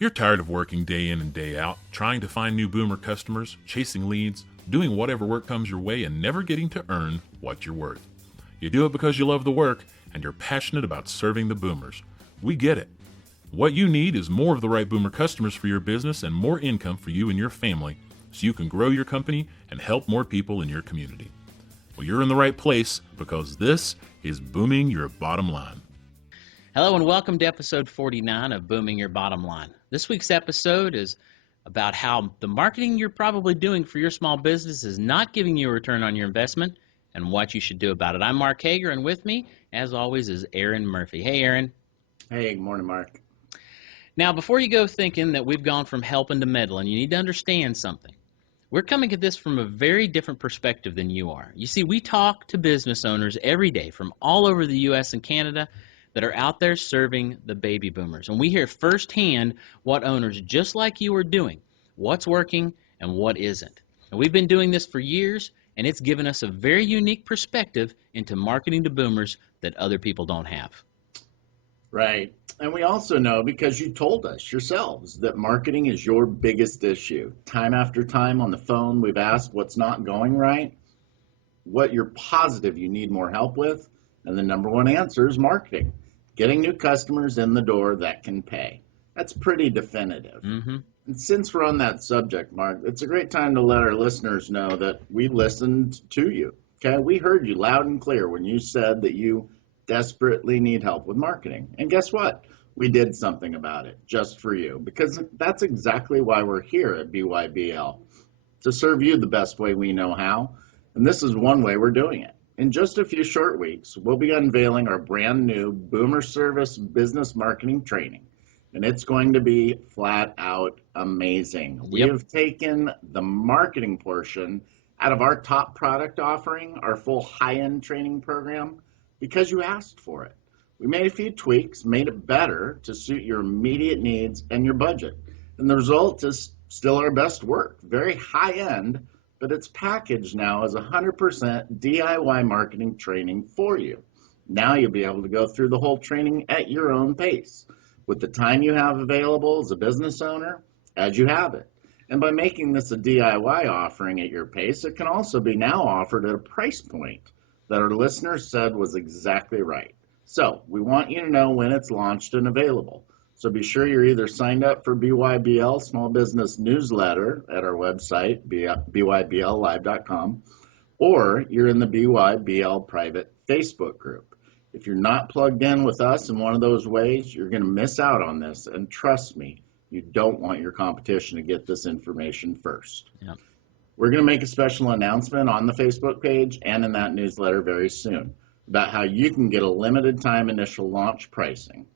You're tired of working day in and day out, trying to find new boomer customers, chasing leads, doing whatever work comes your way, and never getting to earn what you're worth. You do it because you love the work and you're passionate about serving the boomers. We get it. What you need is more of the right boomer customers for your business and more income for you and your family so you can grow your company and help more people in your community. Well, you're in the right place because this is Booming Your Bottom Line. Hello and welcome to episode 49 of Booming Your Bottom Line. This week's episode is about how the marketing you're probably doing for your small business is not giving you a return on your investment and what you should do about it. I'm Mark Hager, and with me, as always, is Aaron Murphy. Hey, Aaron. Hey, good morning, Mark. Now, before you go thinking that we've gone from helping to meddling, you need to understand something. We're coming at this from a very different perspective than you are. You see, we talk to business owners every day from all over the U.S. and Canada that are out there serving the baby boomers. And we hear firsthand what owners just like you are doing, what's working and what isn't. And we've been doing this for years, and it's given us a very unique perspective into marketing to boomers that other people don't have. Right. And we also know, because you told us yourselves, that marketing is your biggest issue. Time after time on the phone, we've asked what's not going right, what you're positive you need more help with, and the number one answer is marketing. Getting new customers in the door that can pay. That's pretty definitive. And since we're on that subject, Mark, it's a great time to let our listeners know that we listened to you. Okay, we heard you loud and clear when you said that you desperately need help with marketing. And guess what? We did something about it just for you, because that's exactly why we're here at BYBL, to serve you the best way we know how. And this is one way we're doing it. In just a few short weeks, we'll be unveiling our brand new Boomer Service Business Marketing Training. And it's going to be flat out amazing. We have taken the marketing portion out of our top product offering, our full high-end training program, because you asked for it. We made a few tweaks, made it better to suit your immediate needs and your budget. And the result is still our best work, very high-end, but it's packaged now as 100% DIY marketing training for you. Now you'll be able to go through the whole training at your own pace, with the time you have available as a business owner, as you have it. And by making this a DIY offering at your pace, it can also be now offered at a price point that our listeners said was exactly right. So we want you to know when it's launched and available. So be sure you're either signed up for BYBL Small Business Newsletter at our website, bybellive.com, or you're in the BYBL private Facebook group. If you're not plugged in with us in one of those ways, you're going to miss out on this. And trust me, you don't want your competition to get this information first. We're going to make a special announcement on the Facebook page and in that newsletter very soon about how you can get a limited time initial launch pricing.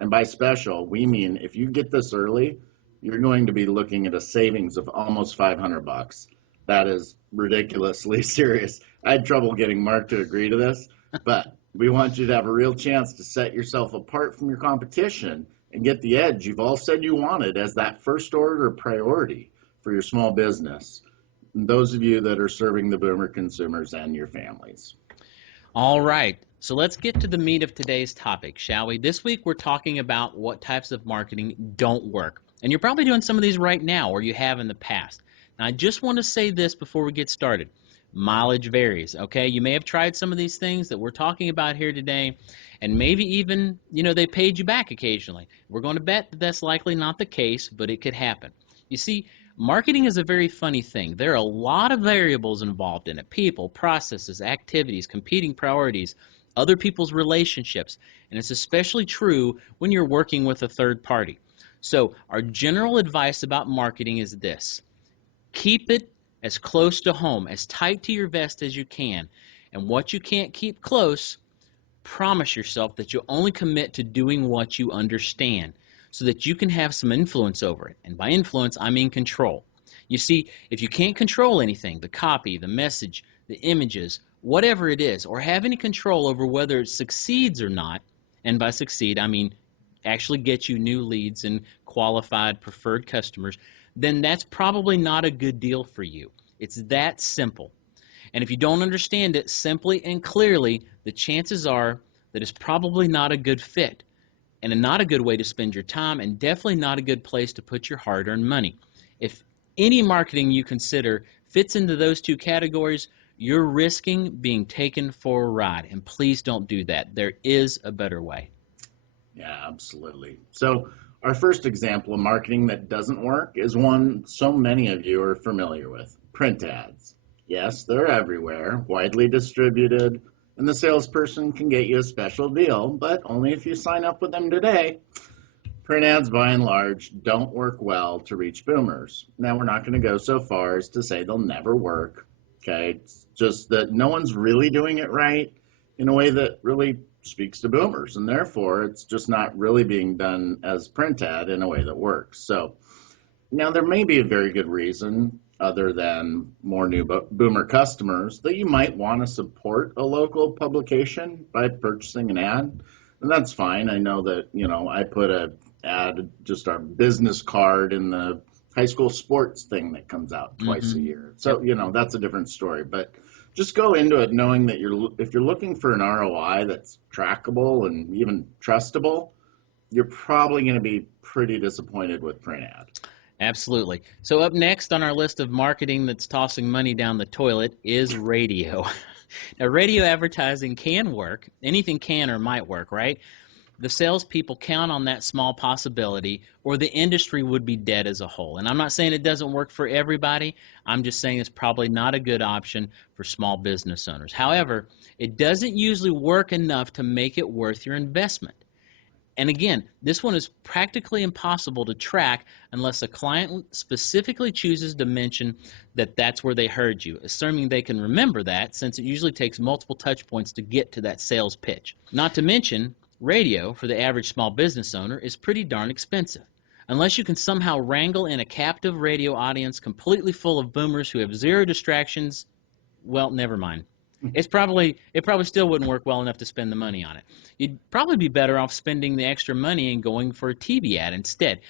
And by special, we mean if you get this early, you're going to be looking at a savings of almost $500. That is ridiculously serious. I had trouble getting Mark to agree to this, but we want you to have a real chance to set yourself apart from your competition and get the edge you've all said you wanted as that first order priority for your small business. And those of you that are serving the boomer consumers and your families. All right, so let's get to the meat of today's topic, shall we? This week we're talking about what types of marketing don't work. And you're probably doing some of these right now, or you have in the past. Now, I just want to say this before we get started. Mileage varies, okay? You may have tried some of these things that we're talking about here today, and maybe even, they paid you back occasionally. We're going to bet that that's likely not the case, but it could happen. You see, marketing is a very funny thing. There are a lot of variables involved in it. People, processes, activities, competing priorities, other people's relationships. And it's especially true when you're working with a third party. So our general advice about marketing is this. Keep it as close to home, as tight to your vest as you can. And what you can't keep close, promise yourself that you'll only commit to doing what you understand, so that you can have some influence over it. And by influence, I mean control. You see, if you can't control anything, the copy, the message, the images, whatever it is, or have any control over whether it succeeds or not, and by succeed, I mean actually get you new leads and qualified preferred customers, then that's probably not a good deal for you. It's that simple. And if you don't understand it simply and clearly, the chances are that it's probably not a good fit. and not a good way to spend your time, and definitely not a good place to put your hard-earned money. If any marketing you consider fits into those two categories, you're risking being taken for a ride, and please don't do that. There is a better way. Yeah, absolutely. So our first example of marketing that doesn't work is one so many of you are familiar with: print ads. Yes, they're everywhere, widely distributed, and the salesperson can get you a special deal, but only if you sign up with them today. Print ads, by and large, don't work well to reach boomers. Now, we're not going to go so far as to say they'll never work. Okay, it's just that no one's really doing it right in a way that really speaks to boomers, and therefore it's just not really being done as print ad in a way that works. So now there may be a very good reason, other than more new boomer customers, that you might want to support a local publication by purchasing an ad, and that's fine. I know that, I put a ad, just our business card, in the high school sports thing that comes out twice a year. So, that's a different story. But just go into it knowing that if you're looking for an ROI that's trackable and even trustable, you're probably going to be pretty disappointed with print ad. Absolutely. So up next on our list of marketing that's tossing money down the toilet is radio. Now, radio advertising can work. Anything can or might work, right? The salespeople count on that small possibility, or the industry would be dead as a whole. And I'm not saying it doesn't work for everybody. I'm just saying it's probably not a good option for small business owners. However, it doesn't usually work enough to make it worth your investment. And again, this one is practically impossible to track unless a client specifically chooses to mention that that's where they heard you, assuming they can remember that, since it usually takes multiple touch points to get to that sales pitch. Not to mention, radio, for the average small business owner, is pretty darn expensive. Unless you can somehow wrangle in a captive radio audience completely full of boomers who have zero distractions, well, never mind. It probably still wouldn't work well enough to spend the money on it. You'd probably be better off spending the extra money and going for a TV ad instead.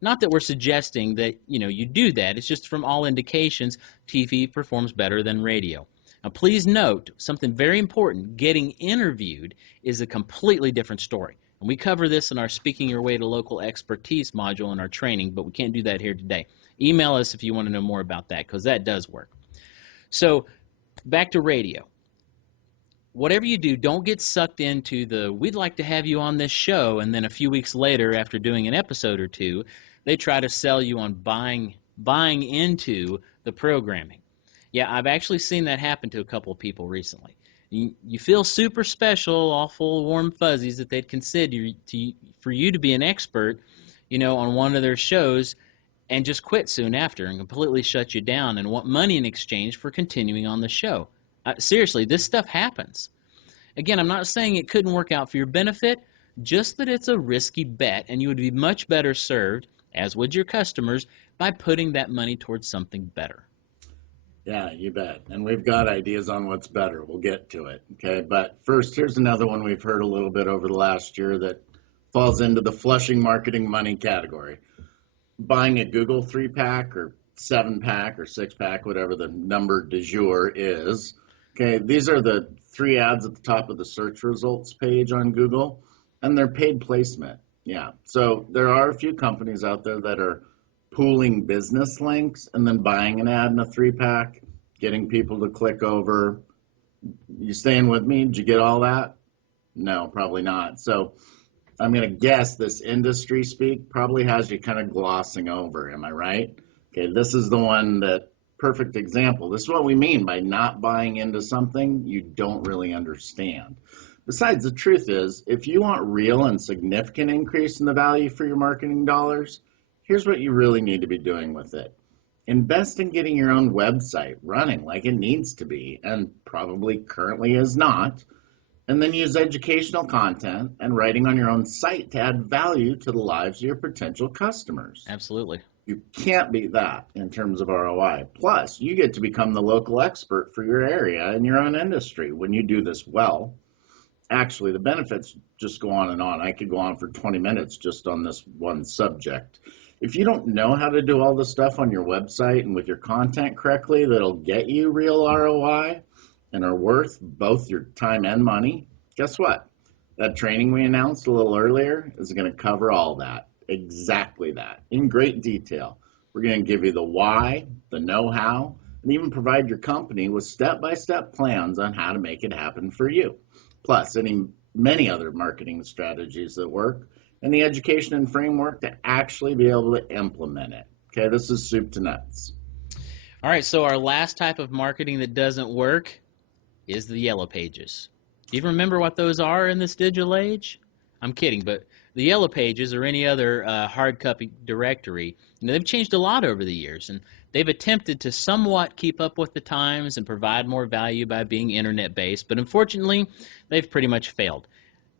Not that we're suggesting that you do that. It's just from all indications, TV performs better than radio. Now, please note something very important. Getting interviewed is a completely different story. And we cover this in our Speaking Your Way to Local Expertise module in our training, but we can't do that here today. Email us if you want to know more about that, because that does work. So back to radio. Whatever you do, don't get sucked into the, we'd like to have you on this show, and then a few weeks later, after doing an episode or two, they try to sell you on buying into the programming. Yeah, I've actually seen that happen to a couple of people recently. You feel super special, all full of warm fuzzies, that they'd consider for you to be an expert, on one of their shows, and just quit soon after and completely shut you down and want money in exchange for continuing on the show. Seriously, this stuff happens. Again, I'm not saying it couldn't work out for your benefit, just that it's a risky bet, and you would be much better served, as would your customers, by putting that money towards something better. Yeah, you bet. And we've got ideas on what's better. We'll get to it. Okay. But first, here's another one we've heard a little bit over the last year that falls into the flushing marketing money category. Buying a Google 3-pack or 7-pack or 6-pack, whatever the number du jour is. Okay. These are the 3 ads at the top of the search results page on Google, and they're paid placement. Yeah. So there are a few companies out there that are pooling business links and then buying an ad in a 3-pack, getting people to click over. You staying with me? Did you get all that? No, probably not. So I'm going to guess this industry speak probably has you kind of glossing over. Am I right? Okay, this is the one that, perfect example. This is what we mean by not buying into something you don't really understand. Besides, the truth is, if you want real and significant increase in the value for your marketing dollars, here's what you really need to be doing with it. Invest in getting your own website running like it needs to be, and probably currently is not, and then use educational content and writing on your own site to add value to the lives of your potential customers. Absolutely. You can't beat that in terms of ROI. Plus, you get to become the local expert for your area and your own industry when you do this well. Actually, the benefits just go on and on. I could go on for 20 minutes just on this one subject. If you don't know how to do all the stuff on your website and with your content correctly that'll get you real ROI and are worth both your time and money, guess what? That training we announced a little earlier is going to cover all that, exactly that, in great detail. We're going to give you the why, the know-how, and even provide your company with step-by-step plans on how to make it happen for you. Plus, many other marketing strategies that work, and the education and framework to actually be able to implement it. Okay, this is soup to nuts. All right, so our last type of marketing that doesn't work is the yellow pages. Do you remember what those are in this digital age? I'm kidding, but the yellow pages or any other hard copy directory, they've changed a lot over the years, and they've attempted to somewhat keep up with the times and provide more value by being internet-based, but unfortunately, they've pretty much failed.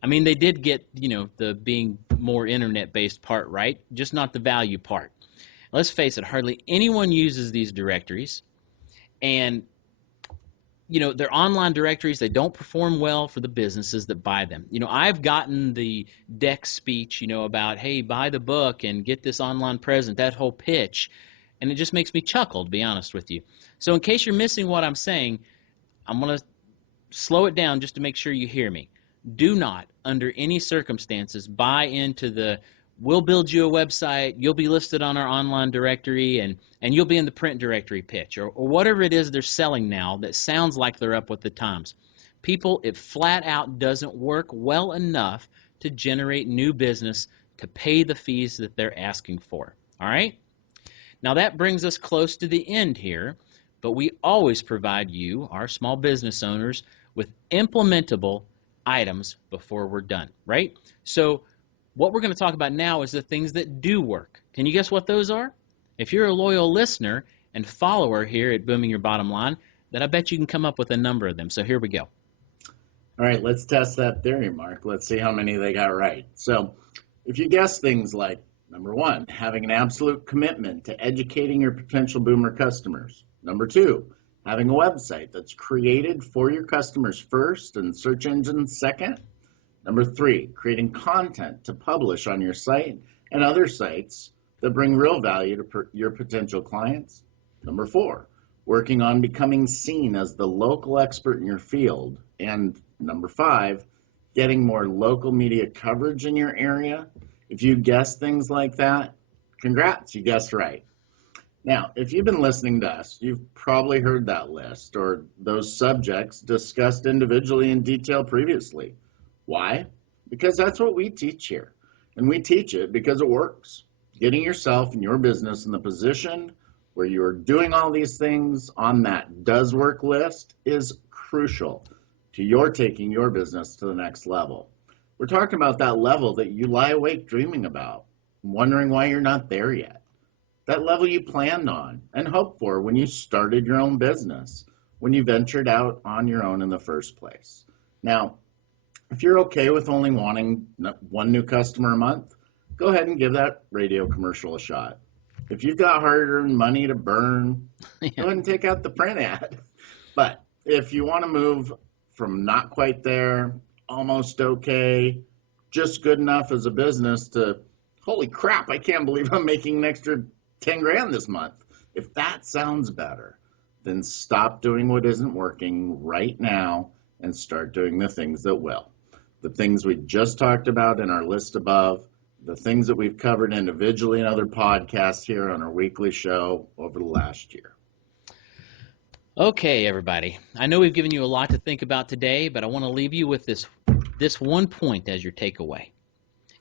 I mean, they did get, the being more internet-based part right, just not the value part. Let's face it, hardly anyone uses these directories, and they're online directories. They don't perform well for the businesses that buy them. I've gotten the deck speech, about, hey, buy the book and get this online presence, that whole pitch, and it just makes me chuckle, to be honest with you. So in case you're missing what I'm saying, I'm going to slow it down just to make sure you hear me. Do not, under any circumstances, buy into the we'll build you a website, you'll be listed on our online directory, and you'll be in the print directory pitch, or whatever it is they're selling now that sounds like they're up with the times. People, it flat out doesn't work well enough to generate new business to pay the fees that they're asking for. All right? Now that brings us close to the end here, but we always provide you, our small business owners, with implementable items before we're done, right? So what we're going to talk about now is the things that do work. Can you guess what those are? If you're a loyal listener and follower here at Booming Your Bottom Line, then I bet you can come up with a number of them. So here we go. All right, let's test that theory, Mark. Let's see how many they got right. So if you guess things like, number one, having an absolute commitment to educating your potential boomer customers. Number two, having a website that's created for your customers first and search engines second. Number three, creating content to publish on your site and other sites that bring real value to your potential clients. Number four, working on becoming seen as the local expert in your field. And number five, getting more local media coverage in your area. If you guess things like that, congrats, you guessed right. Now, if you've been listening to us, you've probably heard that list or those subjects discussed individually in detail previously. Why? Because that's what we teach here. And we teach it because it works. Getting yourself and your business in the position where you're doing all these things on that does work list is crucial to your taking your business to the next level. We're talking about that level that you lie awake dreaming about, wondering why you're not there yet. That level you planned on and hoped for when you started your own business, when you ventured out on your own in the first place. Now, if you're okay with only wanting one new customer a month, go ahead and give that radio commercial a shot. If you've got hard-earned money to burn, go ahead and take out the print ad. But if you want to move from not quite there, almost okay, just good enough as a business to, holy crap, I can't believe I'm making an extra 10 grand this month. If that sounds better, then stop doing what isn't working right now and start doing the things that will. The things we just talked about in our list above, the things that we've covered individually in other podcasts here on our weekly show over the last year. Okay, everybody. I know we've given you a lot to think about today, but I want to leave you with this one point as your takeaway.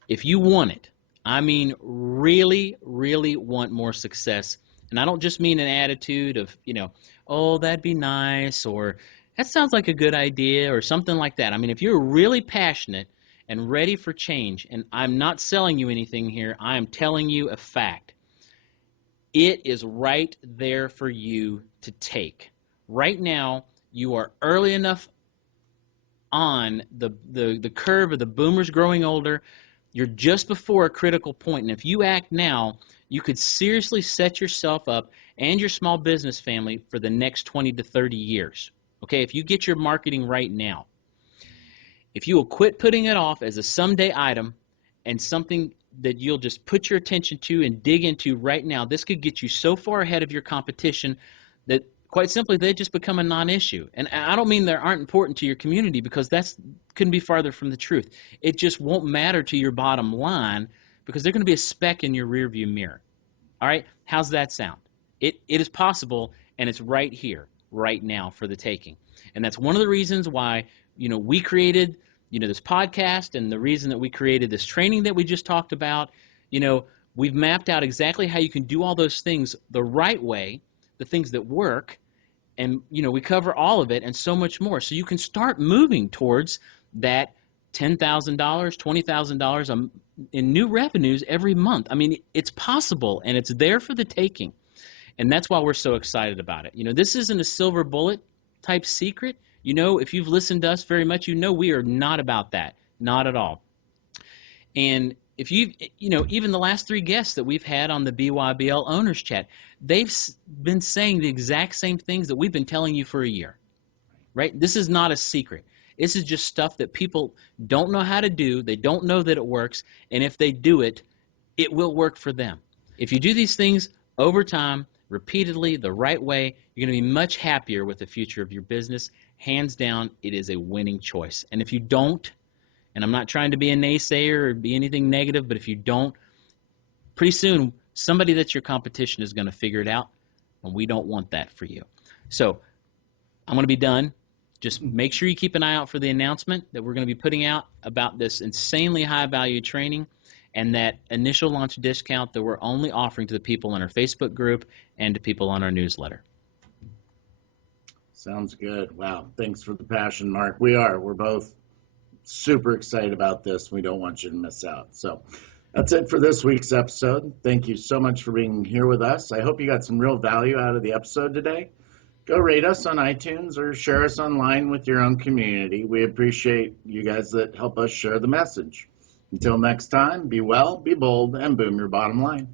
If you want it, I mean really, really want more success, and I don't just mean an attitude of, oh, that'd be nice, or that sounds like a good idea, or something like that. I mean, if you're really passionate and ready for change, and I'm not selling you anything here, I am telling you a fact. It is right there for you to take. Right now, you are early enough on the curve of the boomers growing older. You're just before a critical point, and if you act now, you could seriously set yourself up and your small business family for the next 20 to 30 years. Okay, if you get your marketing right now, if you will quit putting it off as a someday item and something that you'll just put your attention to and dig into right now, this could get you so far ahead of your competition that quite simply, they just become a non-issue. And I don't mean they aren't important to your community, because that's couldn't be farther from the truth. It just won't matter to your bottom line because they're going to be a speck in your rearview mirror. All right? How's that sound? It is possible, and it's right here, right now for the taking. And that's one of the reasons why, we created, this podcast, and the reason that we created this training that we just talked about. We've mapped out exactly how you can do all those things the right way, the things that work, and we cover all of it and so much more. So you can start moving towards that $10,000, $20,000 in new revenues every month. I mean, it's possible, and it's there for the taking. And that's why we're so excited about it. This isn't a silver bullet type secret. If you've listened to us very much, we are not about that, not at all. And if even the last 3 guests that we've had on the BYBL Owners Chat, they've been saying the exact same things that we've been telling you for a year, right? This is not a secret. This is just stuff that people don't know how to do. They don't know that it works, and if they do it, it will work for them. If you do these things over time, repeatedly, the right way, you're going to be much happier with the future of your business. Hands down, it is a winning choice. And if you don't, and I'm not trying to be a naysayer or be anything negative, but if you don't, pretty soon somebody that's your competition is going to figure it out, and we don't want that for you. So I'm going to be done. Just make sure you keep an eye out for the announcement that we're going to be putting out about this insanely high value training and that initial launch discount that we're only offering to the people in our Facebook group and to people on our newsletter. Sounds good. Wow. Thanks for the passion, Mark. We're both super excited about this. We don't want you to miss out. So that's it for this week's episode. Thank you so much for being here with us. I hope you got some real value out of the episode today. Go rate us on iTunes or share us online with your own community. We appreciate you guys that help us share the message. Until next time, be well, be bold, and boom your bottom line.